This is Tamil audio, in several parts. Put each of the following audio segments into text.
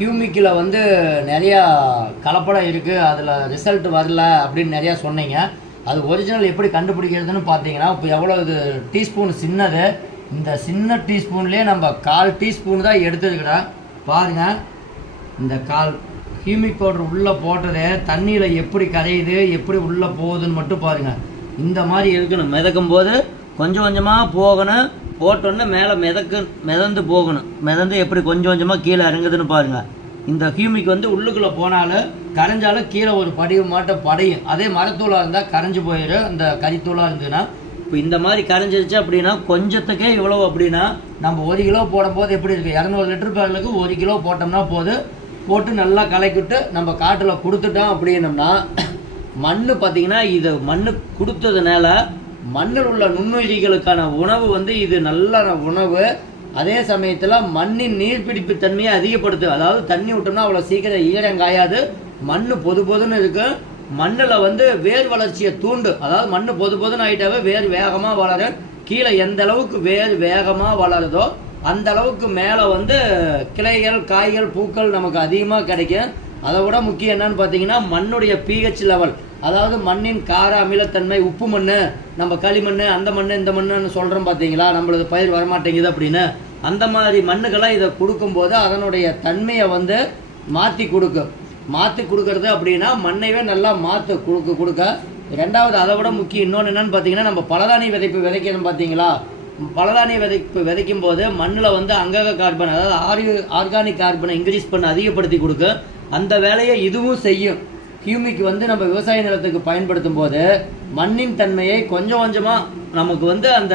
ஹியூமிக்கில் வந்து நிறையா கலப்படம் இருக்குது, அதில் ரிசல்ட் வரல அப்படின்னு நிறையா சொன்னீங்க. அது ஒரிஜினல் எப்படி கண்டுபிடிக்கிறதுன்னு பார்த்தீங்கன்னா, இப்போ எவ்வளோ இது டீஸ்பூன் சின்னது, இந்த சின்ன டீஸ்பூன்லேயே நம்ம 1/4 டீஸ்பூன் தான் எடுத்துருக்கிறோம். பாருங்கள், இந்த ஹியூமிக் பவுடர் உள்ளே போட்டதே தண்ணியில் எப்படி கரையுது, எப்படி உள்ளே போகுதுன்னு மட்டும் பாருங்கள். இந்த மாதிரி இருக்கணும். மிதக்கும் போது கொஞ்சம் கொஞ்சமாக போகணும், போட்டோன்னே மேலே மிதந்து போகணும். மிதந்து எப்படி கொஞ்சம் கொஞ்சமாக கீழே இறங்குதுன்னு பாருங்கள். இந்த ஹியூமிக் வந்து உள்ளுக்குள்ளே போனாலும் கரைஞ்சாலும் கீழே ஒரு படிவு மாட்டம் படையும். அதே மரத்தூளாக இருந்தால் கரைஞ்சி போயிடும். அந்த கறித்தூளாக இருந்ததுன்னா இப்போ இந்த மாதிரி கரைஞ்சிருச்சு அப்படின்னா கொஞ்சத்துக்கே இவ்வளோ அப்படின்னா நம்ம 1 கிலோ போடும்போது எப்படி இருக்குது, 200 லிட்டர் பேரலுக்கு 1 கிலோ போட்டோம்னா போட்டு நல்லா கலக்கிவிட்டு நம்ம காட்டில் கொடுத்துட்டோம் அப்படின்னம்னா மண் பார்த்திங்கன்னா இது மண் கொடுத்ததுனால மண்ணில் உள்ள நுண்ணுயிரிகளுக்கான உணவு வந்து இது நல்ல உணவு. அதே சமயத்தில் மண்ணின் நீர்பிடிப்பு தன்மையை அதிகப்படுத்து. அதாவது தண்ணி விட்டோம்னா அவ்வளோ சீக்கிரம் ஈரங்காயாது, மண் பொதுன்னு இருக்கும். மண்ணில் வந்து வேர் வளர்ச்சியை தூண்டு. அதாவது மண் பொதுன்னு ஆகிட்டாவே வேர் வேகமாக வளர, கீழே எந்த அளவுக்கு வேர் வேகமாக வளருதோ அந்த அளவுக்கு மேலே வந்து கிளைகள், காய்கள், பூக்கள் நமக்கு அதிகமாக கிடைக்கும். அதை விட முக்கியம் என்னன்னு பார்த்தீங்கன்னா மண்ணுடைய pH லெவல், அதாவது மண்ணின் கார அமிலத்தன்மை. உப்பு மண், நம்ம களிமண், அந்த மண் இந்த மண்ணுன்னு சொல்கிறோம் பார்த்தீங்களா, நம்மளது பயிர் வரமாட்டேங்குது அப்படின்னு. அந்த மாதிரி மண்ணுக்கெல்லாம் இதை கொடுக்கும்போது அதனுடைய தன்மையை வந்து மாற்றி கொடுக்கறது அப்படின்னா மண்ணைவே நல்லா மாற்ற கொடுக்க. ரெண்டாவது அதை விட முக்கியம் இன்னொன்று என்னன்னு பார்த்தீங்கன்னா, நம்ம பலதானிய விதைப்பு விதைக்கணும் பார்த்தீங்களா, பலதானிய விதைக்கும் போது மண்ணில் வந்து அங்கக கார்பன், அதாவது ஆர்கானிக் கார்பனை இன்க்ரீஸ் பண்ண அதிகப்படுத்தி கொடுக்க. அந்த வேலையை இதுவும் செய்யும். ஹியூமிக் வந்து நம்ம விவசாய நிலத்துக்கு பயன்படுத்தும் போது மண்ணின் தன்மையை கொஞ்சம் கொஞ்சமாக நமக்கு வந்து அந்த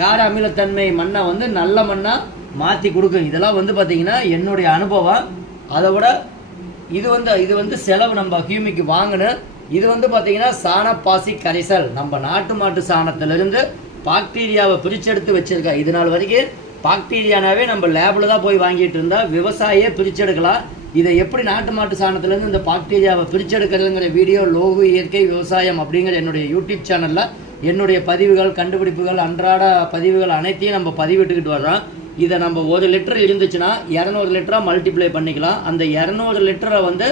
கார அமிலத்தன்மை மண்ணை வந்து நல்ல மண்ணாக மாற்றி கொடுக்கும். இதெல்லாம் வந்து பார்த்திங்கன்னா என்னுடைய அனுபவம். அதை விட இது வந்து செலவு. நம்ம ஹியூமிக் வாங்கணும். இது வந்து பார்த்திங்கன்னா சாணப்பாசி கரைசல், நம்ம நாட்டு மாட்டு சாணத்திலிருந்து பாக்டீரியாவை பிரிச்செடுத்து வச்சுருக்கா. இது நாள் வரைக்கும் பாக்டீரியானாவே நம்ம லேபில் தான் போய் வாங்கிட்டு இருந்தால் விவசாயியே பிரிச்செடுக்கலாம். இதை எப்படி நாட்டு மாட்டு சாணத்துலேருந்து இந்த பாக்டீரியாவை பிரிச்செடுக்கிறதுங்கிற வீடியோ லோகு இயற்கை விவசாயம் அப்படிங்கிற என்னுடைய யூடியூப் சேனலில் என்னுடைய பதிவுகள், கண்டுபிடிப்புகள், அன்றாட பதிவுகள் அனைத்தையும் நம்ம பதிவிட்டுக்கிட்டு வர்றோம். இதை நம்ம 1 லிட்டர் இருந்துச்சுன்னா 200 லிட்டராக மல்டிப்ளை பண்ணிக்கலாம். அந்த 200 லிட்டரை வந்து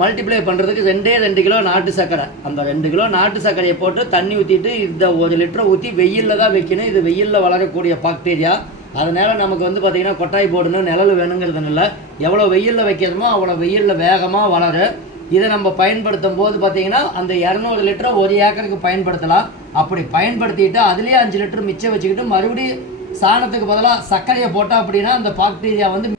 மல்டிப்ளை பண்ணுறதுக்கு 2 கிலோ நாட்டு சர்க்கரை, அந்த 2 கிலோ நாட்டு சர்க்கரையை போட்டு தண்ணி ஊற்றிட்டு இந்த 1 லிட்டரை ஊற்றி வெயிலில் தான் வைக்கணும். இது வெயிலில் வளரக்கூடிய பாக்டீரியா. அதனால் நமக்கு வந்து பார்த்திங்கன்னா கொட்டாய் போடணும், நிழல் வேணுங்கிறதுனால எவ்வளோ வெயிலில் வைக்கிறோமோ அவ்வளோ வெயிலில் வேகமாக வளரும். இதை நம்ம பயன்படுத்தும் போது பார்த்திங்கன்னா அந்த 200 லிட்டரை 1 ஏக்கருக்கு பயன்படுத்தலாம். அப்படி பயன்படுத்திட்டு அதுலேயே 5 லிட்டர் மிச்சம் வச்சுக்கிட்டு மறுபடியும் சாணத்துக்கு பதிலாக சர்க்கரையை போட்டால் அப்படின்னா அந்த பாக்டீரியா வந்து